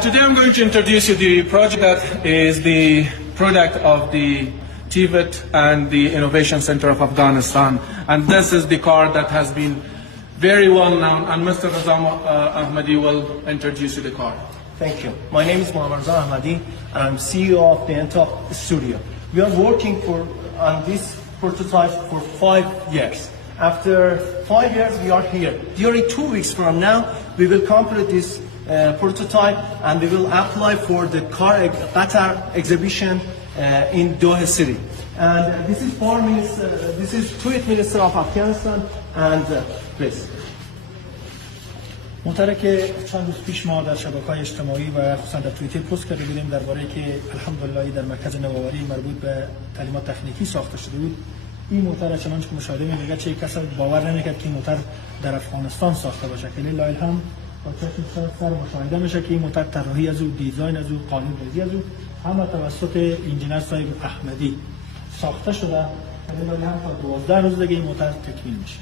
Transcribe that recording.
Today I'm going to introduce you the project that is the product of the TVET and the Innovation Center of Afghanistan. And this is the car that has been very well known, and Mr. Ahmadi will introduce you the car. Thank you. My name is Ahmadi, and I'm CEO of the Top Studio. We are working on this prototype for 5 years. After 5 years, we are here. During 2 weeks from now, we will complete this prototype, and we will apply for the car Qatar exhibition in Doha City. And this is this is Tweet Minister of Afghanistan, and please. موتر که چند روز پیش ما در شبکه‌های اجتماعی و خصوصا در توییتر پست کرده بودیم درباره که الحمدلله در مرکز نوآوری مربوط به تعلیمات تخنیکی ساخته شده بود. این موتر چنانچه که مشاهده می‌کنید چه کسی باور نمی‌کرد که این موتر در افغانستان ساخته باشه. که لله الحمد با چشم سر مشاهده میشه که این موتر طراحی از او، دیزاین از او، قانون ریزی از او همه توسط انجینر صاحب احمدی ساخته شده. لله الحمد تا 12 روز دیگه این موتر تکمیل میشه.